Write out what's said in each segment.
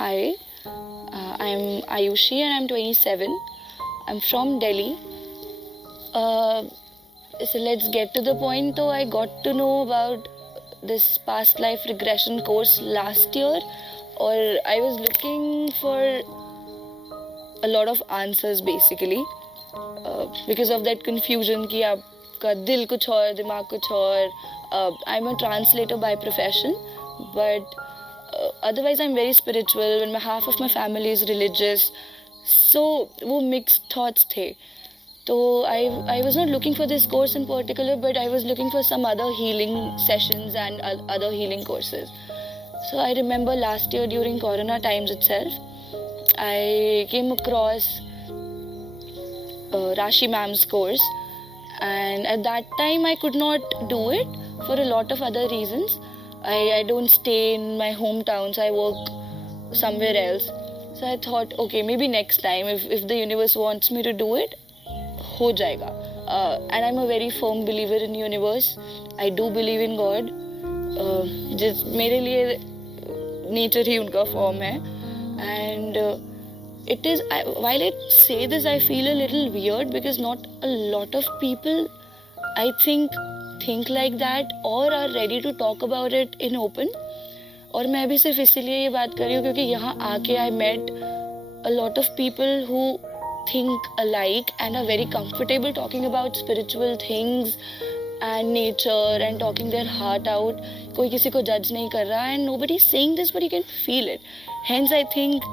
Hi, I'm Ayushi and I'm 27. I'm from Delhi. Uh, so let's get to the point though. I got to know about this past life regression course last year, or I was looking for a lot of answers basically because of that confusion कि आपका दिल कुछ और दिमाग कुछ और. I'm a translator by profession, but otherwise I'm very spiritual and half of my family is religious, so वो mixed thoughts थे. So I was not looking for this course in particular, but I was looking for some other healing sessions and other healing courses. So I remember last year during Corona times itself, I came across Rashi ma'am's course, and at that time I could not do it for a lot of other reasons. I don't stay in my hometown, so I work somewhere else. So I thought, okay, maybe next time if the universe wants me to do it, हो जाएगा. And I'm a very firm believer in universe. I do believe in God. जिस मेरे लिए nature ही उनका form है. And it is, while I say this, I feel a little weird because not a lot of people, I think like that or are ready to talk about it in open. और मैं भी सिर्फ इसीलिए ये बात कर रही हूँ क्योंकि यहाँ आके I met a lot of people who think alike and are very comfortable talking about spiritual things and nature and talking their heart out. कोई किसी को judge नहीं कर रहा and nobody is saying this but you can feel it. Hence I think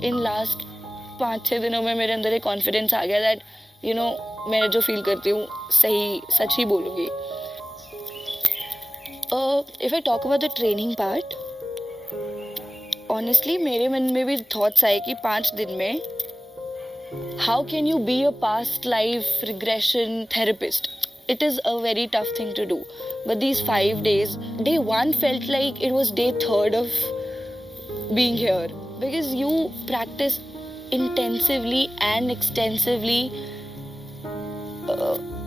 in last 5-6 दिनों में मेरे अंदर एक confidence आ गया that you know मैं जो feel करती हूँ सही सच ही बोलूँगी. If I talk about the training part, honestly मेरे मन में भी thoughts आए कि 5 दिन में how can you be a past life regression therapist? It is a very tough thing to do. But these 5 days, day 1 felt like it was day 3rd of being here because you practice intensively and extensively.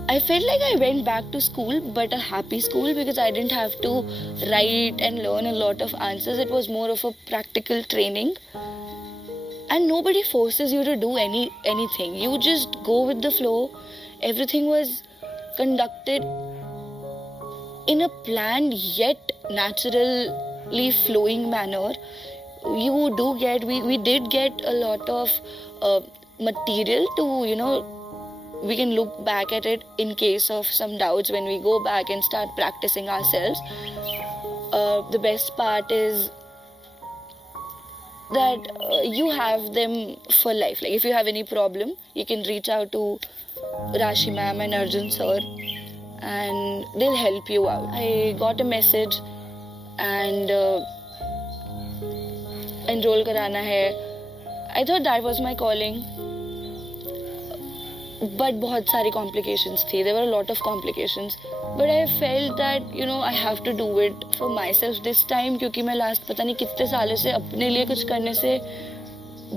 I felt like I went back to school, but a happy school because I didn't have to write and learn a lot of answers. It was more of a practical training. And nobody forces you to do anything. You just go with the flow. Everything was conducted in a planned yet naturally flowing manner. You do get, we did get a lot of material to, you know, we can look back at it in case of some doubts when we go back and start practicing ourselves. The best part is that you have them for life. Like if you have any problem, you can reach out to Rashi ma'am and Arjun sir and they'll help you out. I got a message and enroll karana hai. I thought that was my calling. But बहुत सारी complications थी. There were a lot of complications. But I felt that, you know, I have to do it for myself this time क्योंकि मैं last पता नहीं कितने सालों से अपने लिए कुछ करने से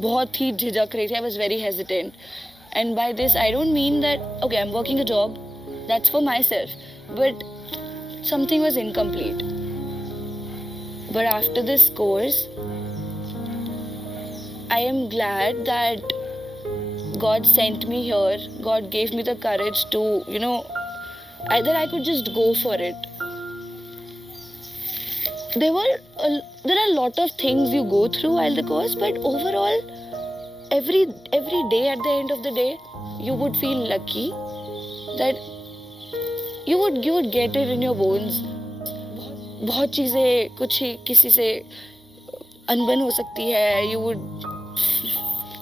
बहुत ही झिझक रही थी. I was very hesitant. And by this, I don't mean that, okay, I'm working a job. That's for myself. But something was incomplete. But after this course, I am glad that God sent me here. God gave me the courage to, you know, either I could just go for it. There are a lot of things you go through while the course, but overall, every day at the end of the day, you would feel lucky that you would get it in your bones. बहुत चीज़ें कुछ किसी से अनबन हो सकती है. You would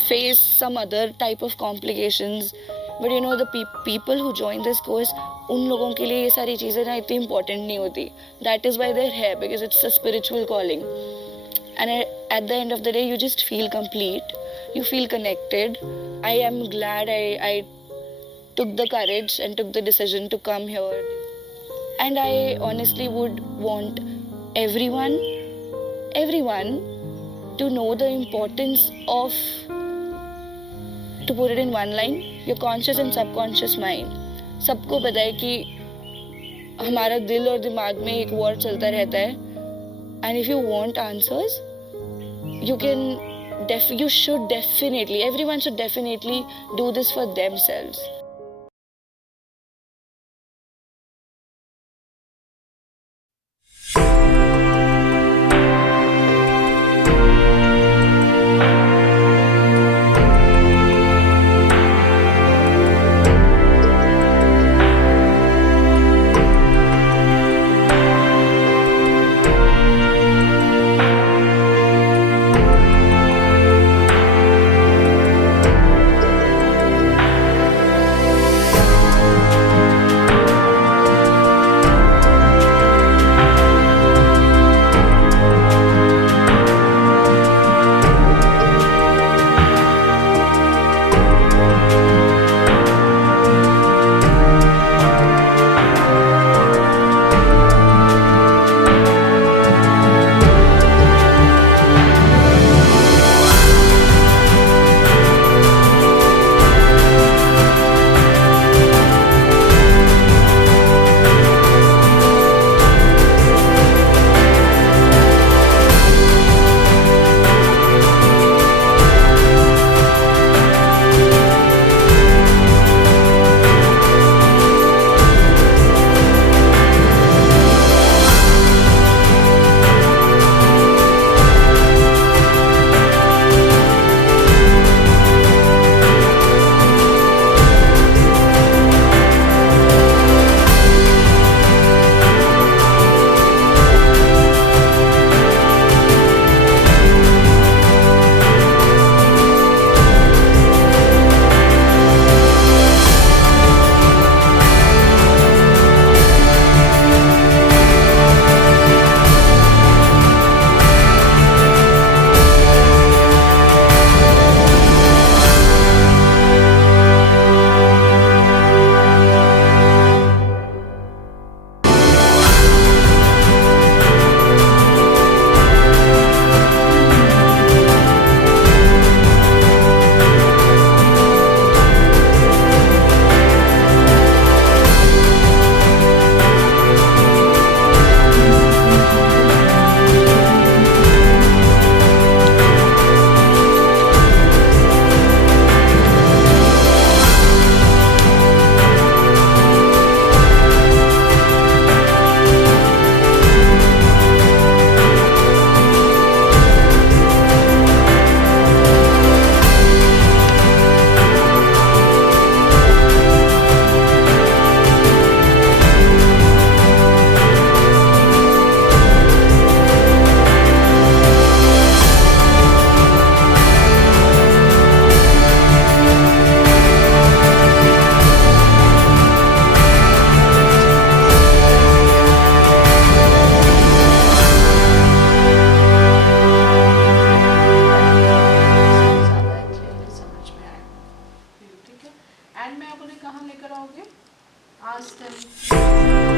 face some other type of complications, but you know the people who join this course, उन लोगों के लिए ये सारी चीज़ें ना इतनी important नहीं होती. That is why they're here because it's a spiritual calling. And at the end of the day, you just feel complete. You feel connected. I am glad I took the courage and took the decision to come here. And I honestly would want everyone to know the importance of, to put it in one line, your conscious and subconscious mind. सबको पता है कि हमारा दिल और दिमाग में एक वॉर चलता रहता है. And if you want answers, you should definitely, everyone should definitely do this for themselves. And में आप उन्हें कहाँ लेकर आओगे? आज तक